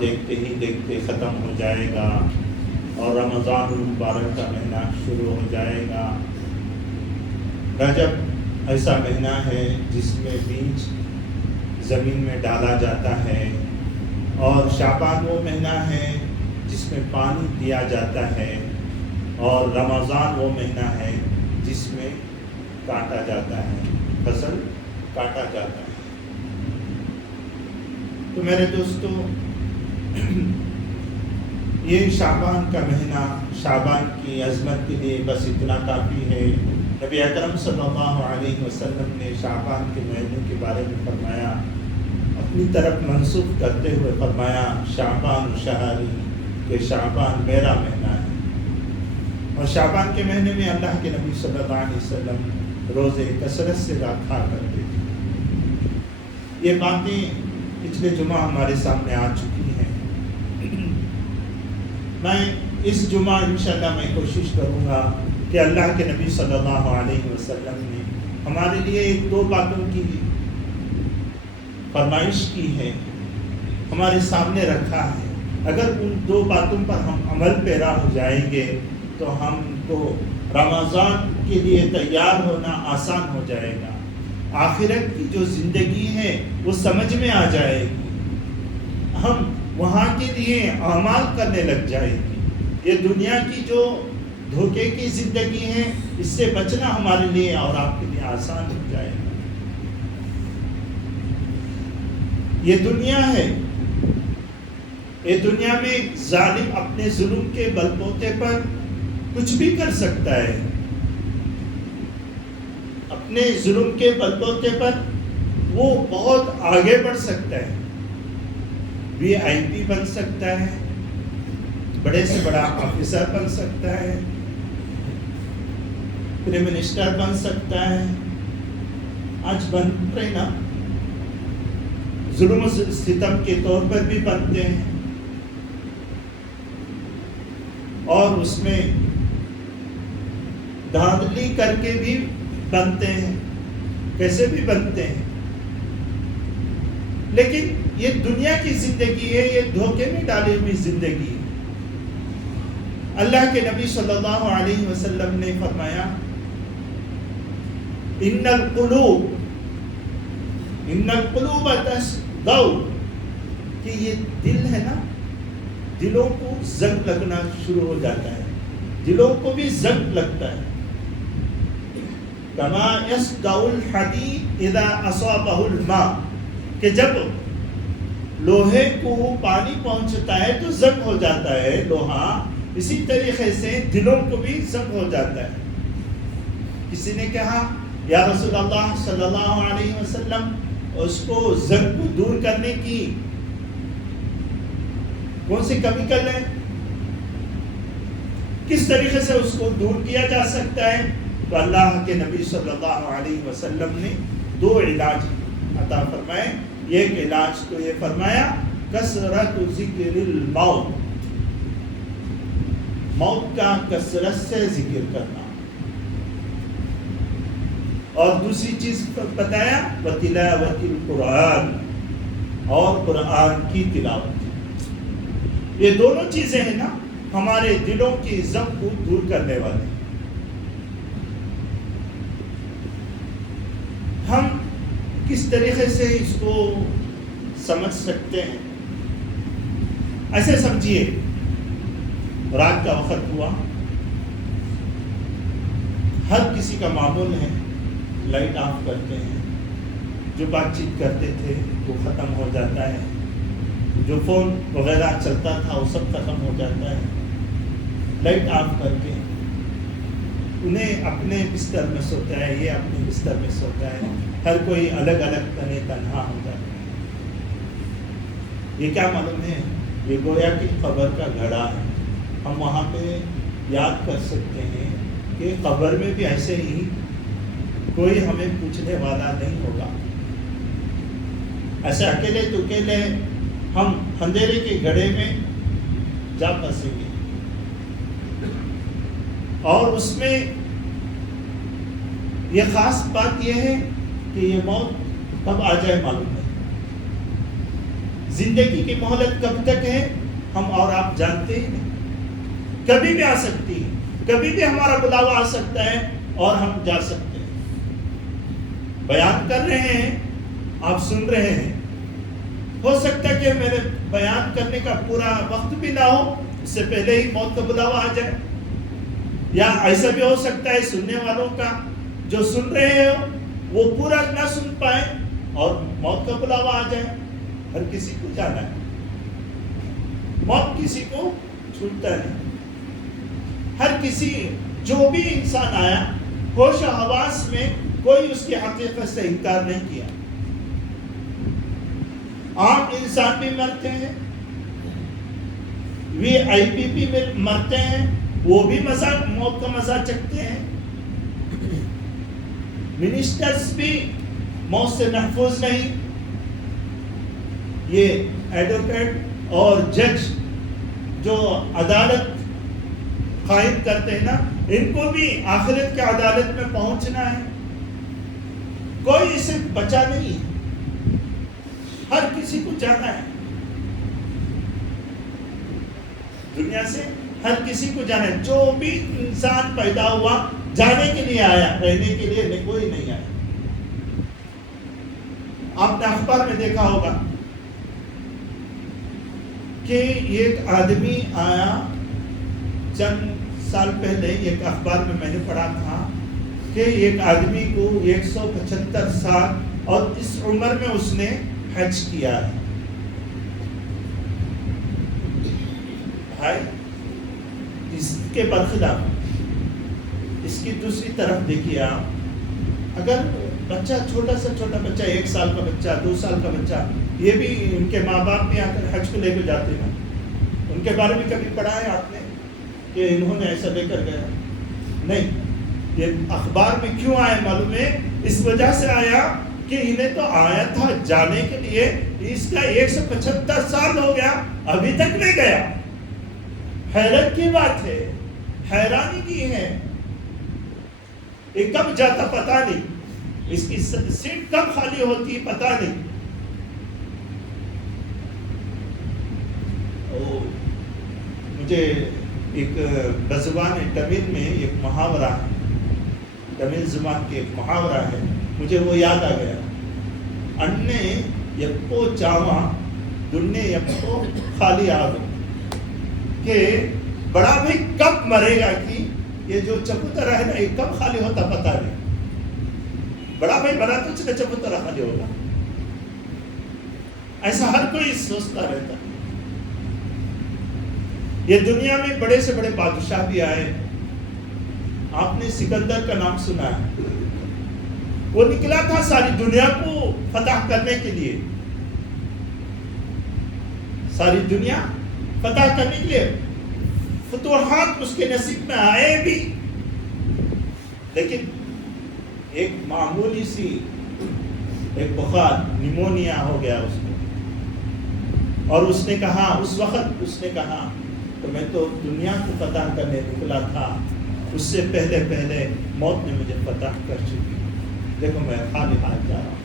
دیکھتے ہی دیکھتے ختم ہو جائے گا اور رمضان المبارک کا مہینہ شروع ہو جائے گا۔ رجب ایسا مہینہ ہے جس میں بیج زمین میں ڈالا جاتا ہے، اور شعبان وہ مہینہ ہے جس میں پانی دیا جاتا ہے، اور رمضان وہ مہینہ ہے جس میں کاٹا جاتا ہے، فصل کاٹا جاتا ہے۔ تو میرے دوستو، یہ شعبان کا مہینہ، شعبان کی عظمت کے لیے بس اتنا کافی ہے۔ نبی اکرم صلی اللہ علیہ وسلم نے شعبان کے مہینے کے بارے میں فرمایا، اپنی طرف منسوب کرتے ہوئے فرمایا، شعبان شہری، کہ شعبان میرا مہینہ ہے۔ اور شعبان کے مہینے میں اللہ کے نبی صلی اللہ علیہ وسلم روزے کثرت سے رکھا کرتے تھے۔ یہ باتیں پچھلے جمعہ ہمارے سامنے آ چکی ہیں۔ میں اس جمعہ انشاءاللہ میں کوشش کروں گا کہ اللہ کے نبی صلی اللہ علیہ وسلم نے ہمارے لیے ایک دو باتوں کی فرمائش کی ہے، ہمارے سامنے رکھا ہے۔ اگر ان دو باتوں پر ہم عمل پیرا ہو جائیں گے تو ہم کو رمضان کے لیے تیار ہونا آسان ہو جائے گا۔ آخرت کی جو زندگی ہے وہ سمجھ میں آ جائے گی، ہم وہاں کے لیے اعمال کرنے لگ جائے گی۔ یہ دنیا کی جو دھوکے کی زندگی ہے، اس سے بچنا ہمارے لیے اور آپ کے لیے آسان ہو جائے گا۔ یہ دنیا ہے، یہ دنیا میں ظالم اپنے ظلم کے بل بوتے پر کچھ بھی کر سکتا ہے، اپنے ظلم کے بل بوتے پر وہ بہت آگے بڑھ سکتا ہے، وی آئی پی بن سکتا ہے، بڑے سے بڑا آفیسر بن سکتا ہے، پرائم منسٹر بن سکتا ہے۔ آج بن رہے نا، ظلم و ستم کے طور پر بھی بنتے ہیں، اور اس میں دھاندلی کر کے بھی بنتے ہیں، کیسے بھی بنتے ہیں۔ لیکن یہ دنیا کی زندگی ہے، یہ دھوکے میں ڈالی ہوئی زندگی ہے۔ اللہ کے نبی صلی اللہ علیہ وسلم نے فرمایا، ان القلوب تصدع، کہ یہ دل ہے نا، دلوں کو زنگ لگنا شروع ہو جاتا ہے، دلوں کو بھی زنگ لگتا ہے۔ کما یصدع الحدید اذا اصابہ الماء، کہ جب لوہے کو پانی پہنچتا ہے تو زنگ ہو جاتا ہے لوہا، اسی طریقے سے دلوں کو بھی زنگ ہو جاتا ہے۔ کسی نے کہا، یا رسول اللہ صلی اللہ علیہ وسلم، اس کو زنگ کو دور کرنے کی کون سی کیمیکل ہے، کس طریقے سے اس کو دور کیا جا سکتا ہے؟ تو اللہ کے نبی صلی اللہ علیہ وسلم نے دو علاج عطا فرمائے۔ ایک علاج تو یہ فرمایا، کثرت ذکر الموت، موت کا کثرت سے ذکر کرنا، اور دوسری چیز بتایا، وتلاوت القرآن، اور قرآن کی تلاوت۔ یہ دونوں چیزیں ہیں نا ہمارے دلوں کی زنگ کو دور کرنے والے۔ ہم کس طریقے سے اس کو سمجھ سکتے ہیں؟ ایسے سمجھیے، رات کا وقت ہوا، ہر کسی کا معمول ہے لائٹ آف کرتے ہیں، جو بات چیت کرتے تھے وہ ختم ہو جاتا ہے، جو فون وغیرہ چلتا تھا وہ سب ختم ہو جاتا ہے، لائٹ آف کر کے انہیں اپنے بستر میں سوتا ہے، یہ اپنے بستر میں سوتا ہے، ہر کوئی الگ الگ تنہا ہو جاتا ہے۔ یہ کیا معلوم ہے؟ یہ گویا کہ قبر کا گھڑا ہے۔ ہم وہاں پہ یاد کر سکتے ہیں کہ قبر میں بھی ایسے ہی کوئی ہمیں پوچھنے والا نہیں ہوگا، ایسے اکیلے تو اکیلے ہم اندھیرے کے گھڑے میں جا پھنسیں گے، اور اس میں یہ خاص بات یہ ہے کہ یہ موت کب آ جائے معلوم نہیں، زندگی کی مہلت کب تک ہے ہم اور آپ جانتے ہی نہیں. کبھی بھی آ سکتی ہے, کبھی بھی ہمارا بلاوا آ سکتا ہے اور ہم جا سکتے ہیں. بیان کر رہے ہیں, آپ سن رہے ہیں, ہو سکتا ہے کہ میرے بیان کرنے کا پورا وقت بھی نہ ہو, اس سے پہلے ہی موت کا بلاوا آ جائے. یا ایسا بھی ہو سکتا ہے سننے والوں کا جو سن رہے ہو وہ پورا نہ سن پائے اور موت کا بلاوا آ جائے. ہر کسی کو جانا ہے, موت کسی کو چھوٹتا نہیں. ہر کسی جو بھی انسان آیا ہوش و حواس میں کوئی اس کی حقیقت سے انکار نہیں کیا. عام انسان بھی مرتے ہیں, VIP بھی مرتے ہیں, وہ بھی موت کا مزہ چکھتے ہیں. منسٹرز بھی موت سے محفوظ نہیں. یہ ایڈوکیٹ اور جج جو عدالت قائم کرتے ہیں نا, ان کو بھی آخرت کی عدالت میں پہنچنا ہے. کوئی اسے بچا نہیں, ہر کسی کو جانا ہے. دنیا سے ہر کسی کو جانا ہے. جو بھی انسان پیدا ہوا جانے کے لیے آیا, رہنے کے لیے کوئی نہیں آیا. آپ نے اخبار میں دیکھا ہوگا کہ ایک آدمی آیا چند سال پہلے, ایک اخبار میں نے پڑھا تھا کہ ایک آدمی کو 175 سال اور اس عمر میں اس نے حج کیا ہے. بھائی اس کے برخلاف اس کی دوسری طرف دیکھیے آپ, اگر بچہ چھوٹا بچہ 1 سال کا بچہ 2 سال کا بچہ, یہ بھی ان کے ماں باپ بھی آ کر حج کو لے کے جاتے ہیں. ان کے بارے میں کبھی پڑھا ہے آپ نے کہ انہوں نے ایسا لے کر گیا؟ نہیں. یہ اخبار میں کیوں آیا معلوم ہے؟ اس وجہ سے آیا کہ انہیں تو آیا تھا جانے کے لیے, اس کا 175 سال ہو گیا ابھی تک نہیں گیا. حیرت کی بات ہے, حیرانی کی ہے. یہ کب جاتا پتا نہیں, اس کی سیٹ کب خالی ہوتی ہے پتا نہیں. مجھے ایک بزبان تمل میں ایک محاورہ ہے, تمل زبان کے ایک محاورہ ہے, مجھے وہ یاد آ گیا. انے یپو چاوا دنے یپو خالی آگو, کہ بڑا بھائی کب مرے گا, کہ یہ جو چبوترا ہے نا یہ کب خالی ہوتا پتا نہیں. بڑا بھائی بڑا تو چبوترا خالی ہوگا, ایسا ہر کوئی سوچتا رہتا. یہ دنیا میں بڑے سے بڑے بادشاہ بھی آئے. آپ نے سکندر کا نام سنا ہے, وہ نکلا تھا ساری دنیا کو فتح کرنے کے لیے, ساری دنیا فتح کرنے کے لیے. فتوحات اس کے نصیب میں آئے بھی, لیکن ایک معمولی سی ایک بخار نیمونیا ہو گیا اس کو, اور اس نے کہا, اس وقت اس نے کہا تو میں تو دنیا کو فتح کرنے نکلا تھا, اس سے پہلے موت نے مجھے فتح کر چکی. دیکھو میں خالی ہاتھ جا رہا ہوں.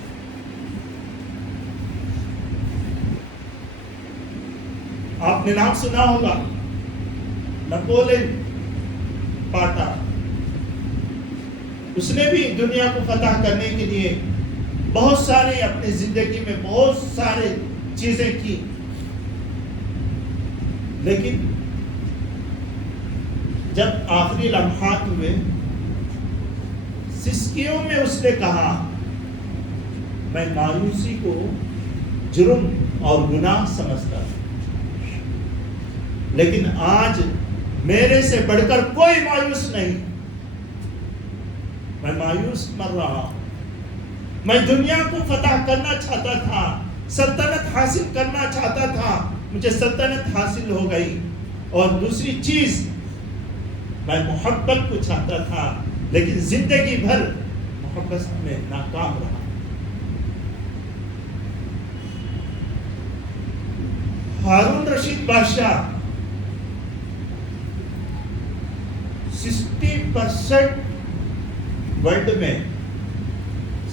آپ نے نام سنا ہوگا نپولین پاٹا, اس نے بھی دنیا کو فتح کرنے کے لیے بہت سارے اپنی زندگی میں بہت سارے چیزیں کی, لیکن جب آخری لمحات ہوئے سسکیوں میں اس نے کہا میں مایوسی کو جرم اور گناہ سمجھتا ہوں, لیکن آج میرے سے بڑھ کر کوئی مایوس نہیں. میں مایوس مر رہا ہوں. میں دنیا کو فتح کرنا چاہتا تھا, سلطنت حاصل کرنا چاہتا تھا, مجھے سلطنت حاصل ہو گئی. اور دوسری چیز میں محبت کو چاہتا تھا, لیکن زندگی بھر محبت میں ناکام رہا. ہارون رشید بادشاہ 60% ورلڈ میں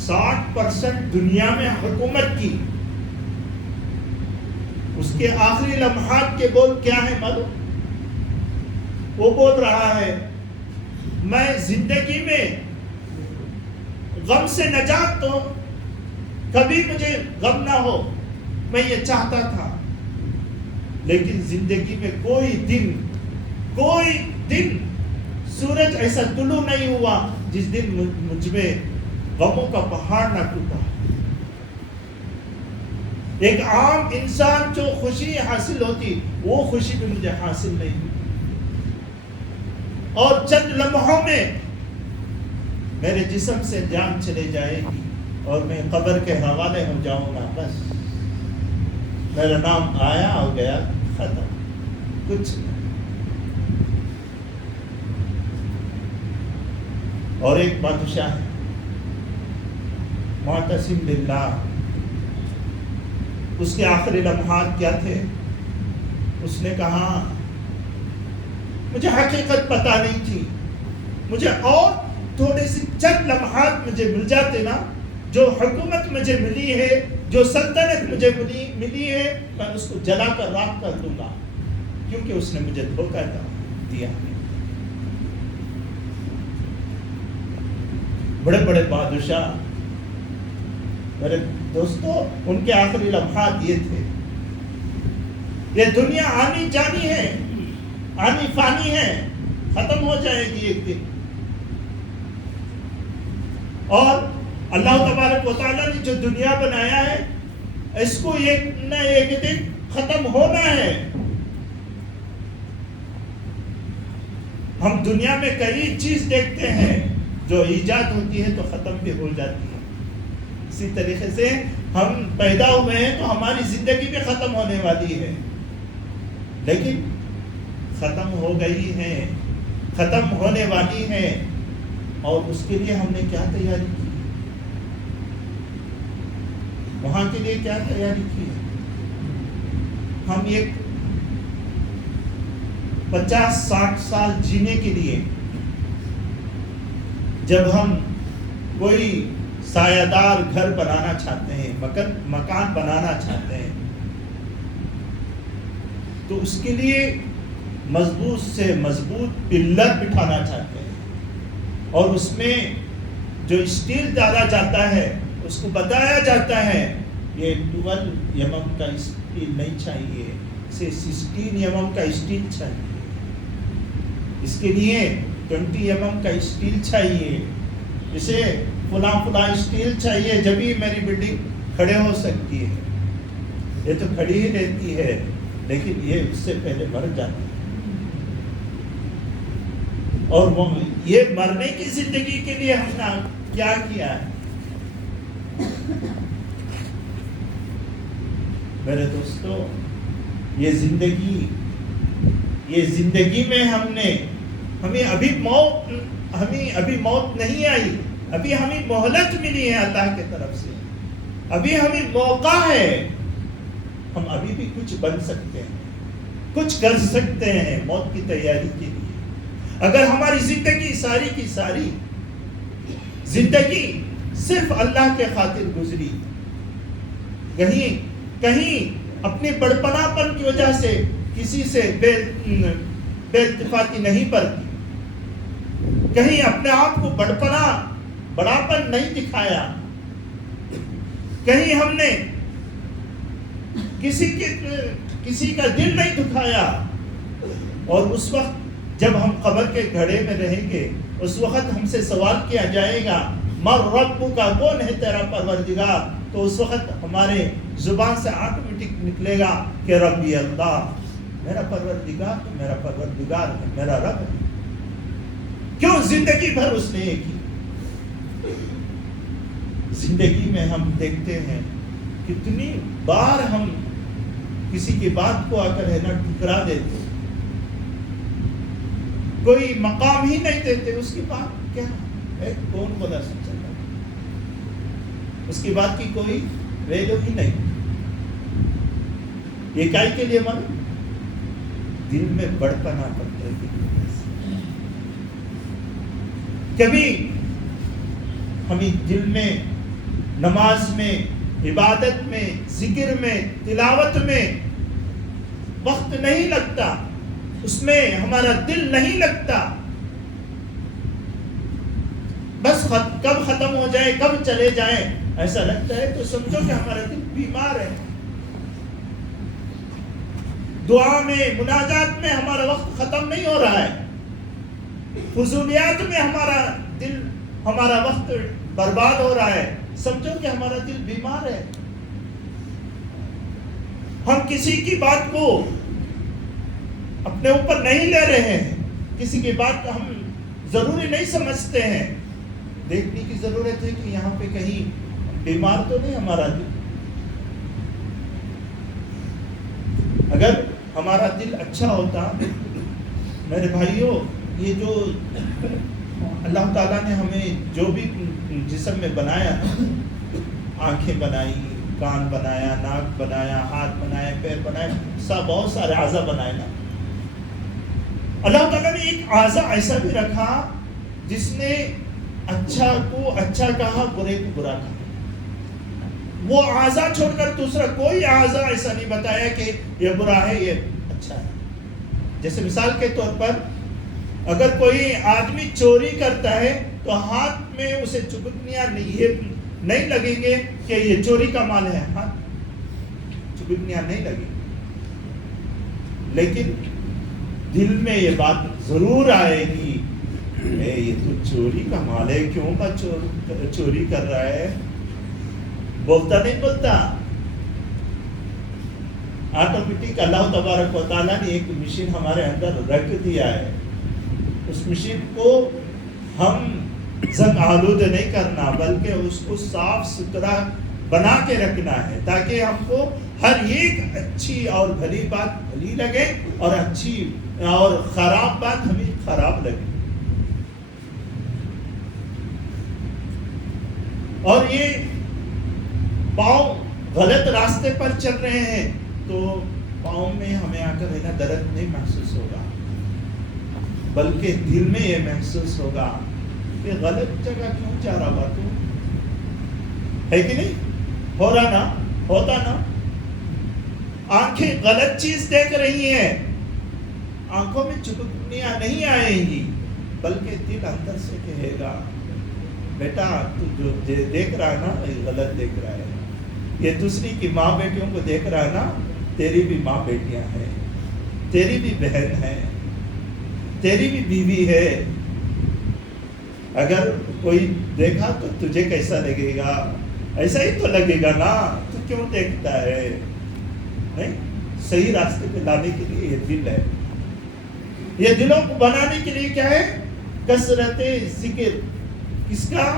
60% دنیا میں حکومت کی, اس کے آخری لمحات کے بول کیا ہے معلوم؟ وہ بول رہا ہے میں زندگی میں غم سے نجات تو کبھی مجھے غم نہ ہو، میں یہ چاہتا تھا، لیکن زندگی میں کوئی دن سورج ایسا طلوع نہیں ہوا جس دن مجھ میں غموں کا پہاڑ نہ ٹوٹا۔ ایک عام انسان جو خوشی حاصل ہوتی وہ خوشی بھی مجھے حاصل نہیں ہوئی، اور چند لمحوں میں میرے جسم سے جان چلے جائے گی اور میں قبر کے حوالے ہو جاؤں گا، بس میرا نام آیا ہو گیا، ختم، کچھ نہیں۔ اور ایک بادشاہ ہے معتصم باللہ، اس کے آخری لمحات کیا تھے؟ اس نے کہا مجھے حقیقت پتہ نہیں تھی، مجھے اور تھوڑے سے چند لمحات مجھے مل جاتے نا، جو حکومت مجھے ملی ہے، جو سلطنت مجھے ملی ہے، میں اس کو جلا کر راکھ کر دوں گا، کیونکہ اس نے مجھے دھوکہ دیا۔ بڑے بڑے بادشاہ میرے دوستو، ان کے آخری لمحات یہ تھے، یہ دنیا آنی جانی ہے، آنی فانی ہے، ختم ہو جائے گی ایک دن، اور اللہ تبارک و تعالیٰ نے جو دنیا بنایا ہے اس کو ایک نہ ایک دن ختم ہونا ہے۔ ہم دنیا میں کئی چیز دیکھتے ہیں جو ایجاد ہوتی ہے تو ختم بھی ہو جاتی ہے، اسی طریقے سے ہم پیدا ہوئے ہیں تو ہماری زندگی بھی ختم ہونے والی ہے، لیکن ختم ہو گئی ہے، ختم ہونے والی ہے، اور اس کے لیے ہم نے کیا تیاری کی؟ وہاں کے لیے کیا تیاری کی ہے؟ ہم ایک 50-60 سال جینے کے لیے جب ہم کوئی سایہ دار گھر بنانا چاہتے ہیں، مکان بنانا چاہتے ہیں، تو اس کے لیے مضبوط سے مضبوط پلر بٹھانا چاہتے ہیں، اور اس میں جو اسٹیل ڈالا جاتا ہے اس کو بتایا جاتا ہے یہ 12 mm کا اسٹیل نہیں چاہیے، اسے 16 mm کا اسٹیل چاہیے، اس کے لیے 20 mm کا اسٹیل چاہیے، اسے فلاں اسٹیل چاہیے، جبھی میری بلڈنگ کھڑے ہو سکتی ہے۔ یہ تو کھڑی ہی رہتی ہے، لیکن یہ اس سے پہلے مر جاتی ہے، اور یہ مرنے کی زندگی کے لیے ہم نے کیا کیا ہے؟ میرے دوستو، یہ زندگی میں ہمیں ابھی موت نہیں آئی، ابھی ہمیں مہلت ملی ہے اللہ کی طرف سے، ابھی ہمیں موقع ہے، ہم ابھی بھی کچھ بن سکتے ہیں، کچھ کر سکتے ہیں موت کی تیاری کے لیے۔ اگر ہماری زندگی ساری کی ساری زندگی صرف اللہ کے خاطر گزری، کہیں اپنے بڑپنا پن کی وجہ سے کسی سے بے اتفاقی نہیں برتی، کہیں اپنے آپ کو بڑاپن نہیں دکھایا، کہیں ہم نے کسی کا دل نہیں دکھایا، اور اس وقت جب ہم قبر کے گھڑے میں رہیں گے، اس وقت ہم سے سوال کیا جائے گا مر رب کا، کون ہے تیرا پروردگار، تو اس وقت ہمارے زبان سے آٹومیٹک نکلے گا کہ ربی اللہ، میرا پروردگار تو میرا پروردگار ہے، میرا رب ہے۔ کیوں؟ زندگی بھر اس نے یہ کی۔ زندگی میں ہم دیکھتے ہیں کتنی بار ہم کسی کی بات کو آ کر ہے نا ٹھکرا دیتے، کوئی مقام ہی نہیں دیتے، اس کی بات کیا ہے، کون بولا سن سکتا، اس کی بات کی کوئی ویلیو ہی نہیں۔ یہ کائی کے لیے من دل میں بڑپنا پڑتا ہے۔ کبھی ہمیں دل میں، نماز میں، عبادت میں، ذکر میں، تلاوت میں وقت نہیں لگتا، اس میں ہمارا دل نہیں لگتا، بس کب ختم ہو جائے، کب چلے جائیں ایسا لگتا ہے، تو سمجھو کہ ہمارا دل بیمار ہے۔ دعا میں، مناجات میں ہمارا وقت ختم نہیں ہو رہا ہے، فضولیات میں ہمارا وقت برباد ہو رہا ہے، سمجھو کہ ہمارا دل بیمار ہے۔ ہم کسی کی بات کو اپنے اوپر نہیں لے رہے ہیں، کسی کی بات ہم ضروری نہیں سمجھتے ہیں۔ دیکھنے کی ضرورت ہے کہ یہاں پہ کہیں بیمار تو نہیں ہمارا دل۔ اگر ہمارا دل اچھا ہوتا، میرے بھائیوں، یہ جو اللہ تعالیٰ نے ہمیں جو بھی جسم میں بنایا نا، آنکھیں بنائی، کان بنایا، ناک بنایا، ہاتھ بنایا، پیر بنایا، بہت سارے اعضاء بنائے نا، اللہ تعالیٰ نے ایک اعضاء ایسا بھی رکھا جس نے اچھا کو اچھا کہا، برے کو برا کہا۔ وہ اعضاء چھوڑ کر دوسرا کوئی اعضاء ایسا نہیں بتایا کہ یہ برا ہے، یہ اچھا ہے۔ جیسے مثال کے طور پر اگر کوئی آدمی چوری کرتا ہے تو ہاتھ میں اسے چبکنیاں نہیں لگیں گے کہ یہ چوری کا مال ہے، ہاتھ چبکنیاں نہیں لگیں گے، لیکن دل میں یہ بات ضرور آئے گی، یہ تو چوری کا مال ہے، کیوں کا چوری کر رہا ہے؟ بولتا نہیں بولتا، آٹومیٹک اللہ تبارک و تعالیٰ نے ایک مشین ہمارے اندر رکھ دیا ہے، اس مشین کو ہم زنگ آلود نہیں کرنا، بلکہ اس کو صاف ستھرا بنا کے رکھنا ہے، تاکہ ہم کو ہر ایک اچھی اور بھلی بات بھلی لگے اور اچھی اور خراب بات ہمیں خراب لگے۔ اور یہ پاؤں غلط راستے پر چل رہے ہیں تو پاؤں میں ہمیں آ کر نا درد نہیں محسوس ہوگا، بلکہ دل میں یہ محسوس ہوگا کہ غلط جگہ کیوں جا رہا تو ہے کہ نہیں؟ ہو رہا نا، ہوتا نا۔ آنکھیں غلط چیز دیکھ رہی ہیں، آنکھوں میں چبکنیاں نہیں آئیں گی، بلکہ دل اندر سے کہے گا بیٹا تو جو دیکھ رہا ہے نا یہ غلط دیکھ رہا ہے۔ یہ دوسری کی ماں بیٹیوں کو دیکھ رہا ہے نا، تیری بھی ماں بیٹیاں ہیں، تیری بھی بہن ہے، تیری بھی بیوی ہے۔ اگر کوئی دیکھا تو تجھے کیسا لگے گا؟ ایسا ہی تو لگے گا نا، تو کیوں دیکھتا ہے؟ نہیں، صحیح راستے پہ لانے کے لیے یہ دل ہے، یہ دلوں کو بنانے کے لیے کیا ہے؟ کثرت ذکر، کس کا؟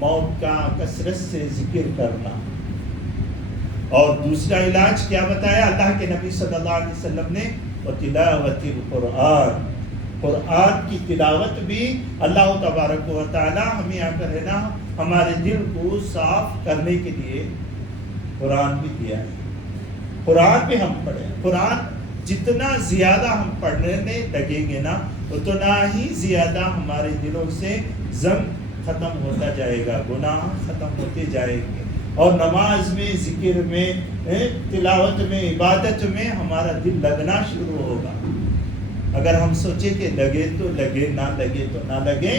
موت کا، کثرت سے ذکر کرنا۔ اور دوسرا علاج کیا بتایا اللہ کے نبی صلی اللہ علیہ وسلم نے؟ وَتِلَاوَةِ الْقُرْآنِ، قرآن کی تلاوت بھی اللہ تبارک و تعالی ہمیں آ کر ہے نا ہمارے دل کو صاف کرنے کے لیے قرآن بھی دیا ہے۔ قرآن بھی ہم پڑھیں، قرآن جتنا زیادہ ہم پڑھنے لگیں گے نا اتنا ہی زیادہ ہمارے دلوں سے زنگ ختم ہوتا جائے گا، گناہ ختم ہوتے جائیں گے، اور نماز میں، ذکر میں، تلاوت میں، عبادت میں ہمارا دل لگنا شروع ہوگا۔ اگر ہم سوچیں کہ لگے تو لگے، نہ لگے تو نہ لگے،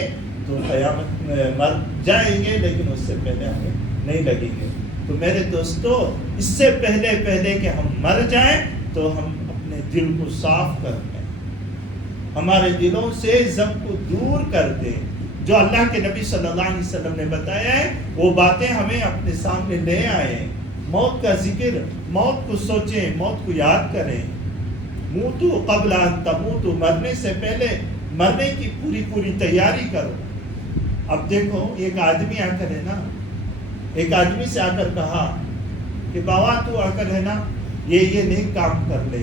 تو قیامت میں مر جائیں گے، لیکن اس سے پہلے ہمیں نہیں لگیں گے۔ تو میرے دوستو، اس سے پہلے کہ ہم مر جائیں تو ہم اپنے دل کو صاف کر دیں، ہمارے دلوں سے زنگ کو دور کر دیں۔ جو اللہ کے نبی صلی اللہ علیہ وسلم نے بتایا ہے وہ باتیں ہمیں اپنے سامنے لے آئیں۔ موت کا ذکر، موت کو سوچیں، موت کو یاد کریں۔ موتو قبل ان تموتو، مرنے سے پہلے مرنے کی پوری تیاری کرو۔ اب دیکھو، ایک آدمی آ کر ہے نا، ایک آدمی سے آ کر کہا کہ بابا تو آ کر ہے نا یہ نیک کام کر لے،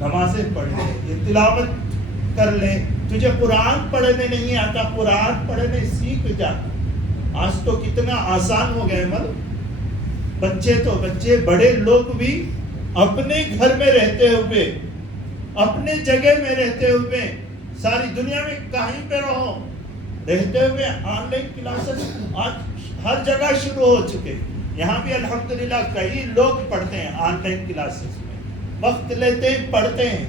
نمازیں پڑھ لے، یہ تلاوت کر لے، تجھے قرآن پڑھنے نہیں آتا، قرآن پڑھنے سیکھ جا۔ آج تو کتنا آسان ہو گیا ہے، بچے تو بچے، بڑے لوگ بھی اپنے گھر میں رہتے ہوئے، اپنے جگہ میں رہتے ہوئے، ساری دنیا میں کہیں پہ رہو، رہتے ہوئے آن لائن کلاسز آج ہر جگہ شروع ہو چکے۔ یہاں بھی الحمدللہ کئی لوگ پڑھتے ہیں آن لائن کلاسز میں، وقت لیتے ہیں، پڑھتے ہیں،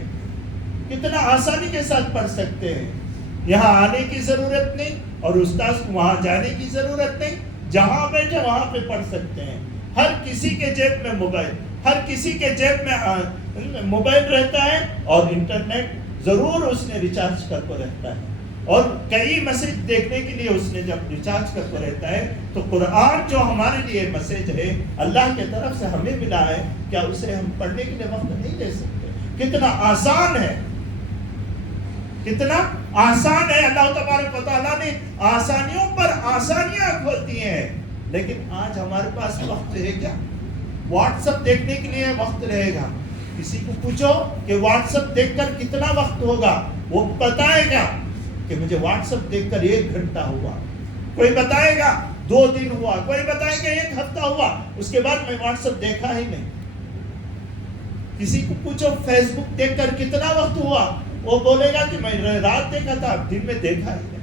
کتنا آسانی کے ساتھ پڑھ سکتے ہیں. یہاں آنے کی ضرورت نہیں اور استاذ کو وہاں جانے کی ضرورت نہیں، جہاں بیٹھے وہاں پہ پڑھ سکتے ہیں. ہر کسی کے جیب میں موبائل، ہر کسی کے جیب میں موبائل رہتا ہے اور انٹرنیٹ ضرور اس نے ریچارج کر کے رہتا ہے، اور کئی میسج دیکھنے کے لیے اس نے جب ریچارج کر کے رہتا ہے. تو قرآن جو ہمارے لیے میسج ہے اللہ کی طرف سے ہمیں ملا ہے، کیا اسے ہم پڑھنے کے لیے وقت نہیں دے سکتے؟ کتنا آسان ہے، کتنا آسان ہے. اللہ تبارک و تعالیٰ نے آسانیوں پر آسانیاں کھولتی ہیں، لیکن آج ہمارے پاس وقت ہے کیا؟ واٹس ایپ دیکھنے کے لیے وقت رہے گا. کسی کو پوچھو کہ واٹس ایپ دیکھ کر کتنا وقت ہوگا، وہ بتائے گا کہ مجھے واٹس ایپ دیکھ کر 1 گھنٹہ ہوا. کوئی بتائے گا 2 دن ہوا، کوئی بتائے گا 1 ہفتہ ہوا، اس کے بعد میں واٹس ایپ دیکھا ہی نہیں. کسی کو پوچھو فیس بک دیکھ کر کتنا وقت ہوا، وہ بولے گا کہ میں رات دیکھا تھا، دن میں دیکھا ہی نہیں.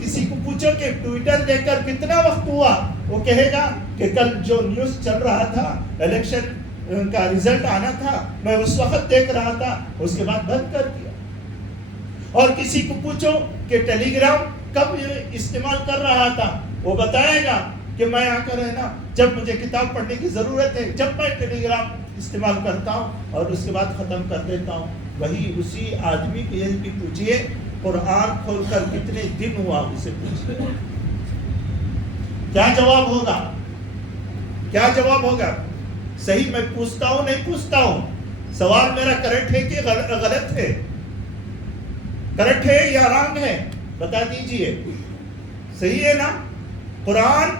کسی کو پوچھو کہ ٹویٹر دیکھ کر کتنا وقت ہوا، وہ کہے گا کہ کل جو نیوز چل رہا تھا، الیکشن کا رزلٹ آنا تھا، میں اس وقت دیکھ رہا تھا، اس کے بعد بند کر دیا. اور کسی کو پوچھو کہ ٹیلی گرام کب استعمال کر رہا تھا، وہ بتائے گا کہ میں آ کر ہے نا جب مجھے کتاب پڑھنے کی ضرورت ہے جب میں ٹیلی گرام استعمال کرتا ہوں اور اس کے بعد ختم کر دیتا ہوں. وہی اسی آدمی کو یہ بھی پوچھئے قرآن کھول کر کتنے دن ہوا، اسے پوچھئے کیا جواب ہوگا؟ کیا جواب ہوگا؟ صحیح میں پوچھتا ہوں نہیں پوچھتا ہوں، سوال میرا کریکٹ ہے کہ غلط ہے؟ کریکٹ ہے یا رانگ ہے؟ بتا دیجئے. صحیح ہے نا؟ قرآن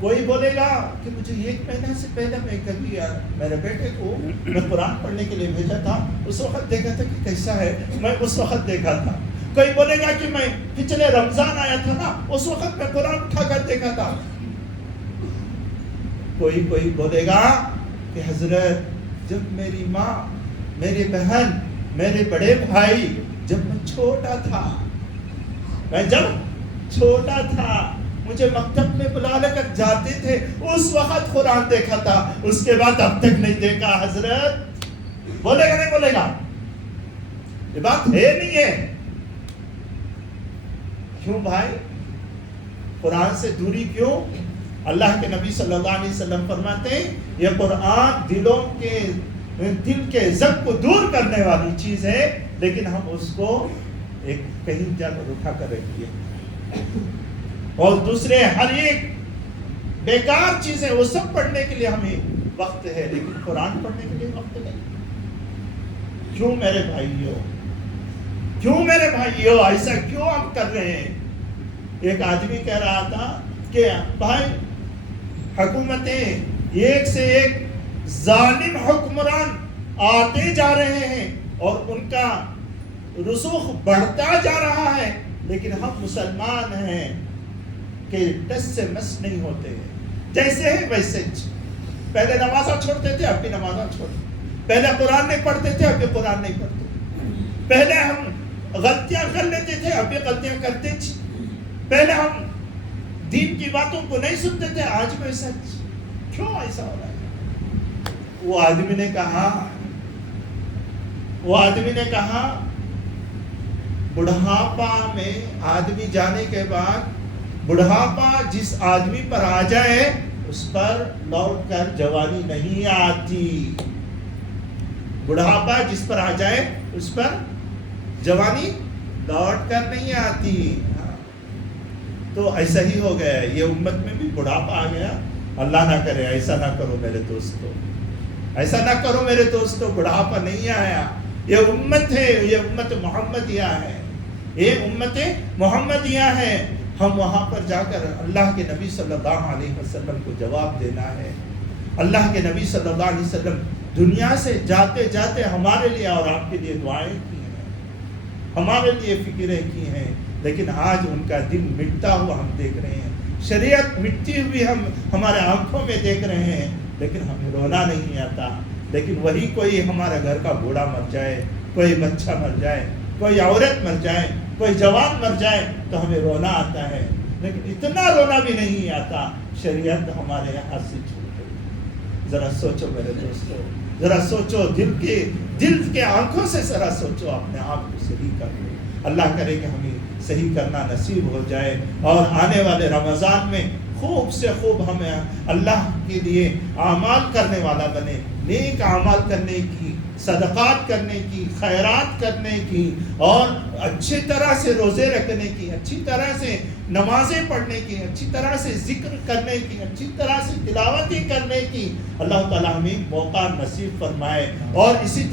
کوئی بولے گا کہ مجھے 1 مہینہ سے پہلے میں کبھی میرے بیٹے کو میں قرآن پڑھنے کے لیے بھیجا تھا، اس وقت دیکھا تھا کہ کیسا ہے، میں اس وقت دیکھا تھا. کوئی بولے گا کہ میں پچھلے رمضان آیا تھا نا، اس وقت میں قرآن اٹھا کر دیکھا تھا. کوئی بولے گا کہ حضرت جب میری ماں، میری بہن، میرے بڑے بھائی جب میں چھوٹا تھا، میں جب چھوٹا تھا مجھے مکتب میں بلا لے کر جاتے تھے، اس وقت قرآن دیکھا تھا، اس کے بعد اب تک نہیں دیکھا. حضرت بولے گا نہیں بولے گا؟ یہ بات ہے نہیں ہے. کیوں بھائی قرآن سے دوری کیوں؟ اللہ کے نبی صلی اللہ علیہ وسلم فرماتے ہیں یہ قرآن دل کے ضد کو دور کرنے والی چیز ہے، لیکن ہم اس کو ایک کہیں جگہ اٹھا کر رکھ دیا، اور دوسرے ہر ایک بیکار چیزیں وہ سب پڑھنے کے لیے ہمیں وقت ہے، لیکن قرآن پڑھنے کے لیے وقت نہیں. کیوں میرے بھائیو، کیوں میرے بھائیو ایسا کیوں ہم کر رہے ہیں؟ ایک آدمی کہہ رہا تھا کہ بھائی حکومتیں ایک سے ایک ظالم حکمران آتے جا رہے ہیں اور ان کا رسوخ بڑھتا جا رہا ہے، لیکن ہم مسلمان ہیں کہ ٹس سے مس نہیں ہوتے ہیں، جیسے ہیں ویسے. پہلے نمازاں چھوڑتے تھے، اب بھی نمازاں چھوڑتے. پہلے قرآن نہیں پڑھتے تھے، اب بھی قرآن نہیں پڑھتے. پہلے ہم غلطیاں کر لیتے تھے، اب بھی غلطیاں کرتے تھے. پہلے ہم دین کی باتوں کو نہیں سنتے تھے، آج بھی ایسا. کیوں ایسا ہو رہا ہے؟ وہ آدمی نے کہا بڑھاپا میں آدمی جانے کے بعد بڑھاپا جس آدمی پر آ جائے اس پر لوٹ کر جوانی نہیں آتی. بڑھاپا جس پر آ جائے اس پر جوانی لوٹ کر نہیں آتی. تو ایسا ہی ہو گیا ہے، یہ امت میں بھی بڑھاپا آ گیا. اللہ نہ کرے، ایسا نہ کرو میرے دوستو، ایسا نہ کرو میرے دوستو. بڑھاپا نہیں آیا، یہ امت ہے، یہ امت محمدیہ ہے، یہ امت محمدیہ ہے. ہم وہاں پر جا کر اللہ کے نبی صلی اللہ علیہ وسلم کو جواب دینا ہے. اللہ کے نبی صلی اللہ علیہ وسلم دنیا سے جاتے جاتے ہمارے لیے اور آپ کے لیے دعائیں کی ہیں، ہمارے لیے فکریں کی ہیں، لیکن آج ان کا دل مٹتا ہوا ہم دیکھ رہے ہیں. شریعت مٹتی ہوئی ہم ہمارے آنکھوں میں دیکھ رہے ہیں، لیکن ہمیں رونا نہیں آتا. لیکن وہی کوئی ہمارے گھر کا بوڑھا مر جائے، کوئی بچہ مر جائے، کوئی عورت مر جائے، کوئی جوان مر جائے تو ہمیں رونا آتا ہے، لیکن اتنا رونا بھی نہیں آتا شریعت ہمارے ہاتھ سے چھوٹ گئی. ذرا سوچو میرے دوستو، ذرا سوچو، دل کے آنکھوں سے ذرا سوچو، اپنے آپ کو صحیح کر لو۔ اللہ کرے کہ ہمیں صحیح کرنا نصیب ہو جائے، اور آنے والے رمضان میں خوب سے خوب ہمیں اللہ کے لیے اعمال کرنے والا بنے، نیک اعمال کرنے کی، صدقات کرنے کی، خیرات کرنے کی، اور اچھی طرح سے روزے رکھنے کی، اچھی طرح سے نمازیں پڑھنے کی، اچھی طرح سے ذکر کرنے کی، اچھی طرح سے تلاوتیں کرنے کی اللہ تعالیٰ ہمیں موقع نصیب فرمائے۔ اور اسی طرح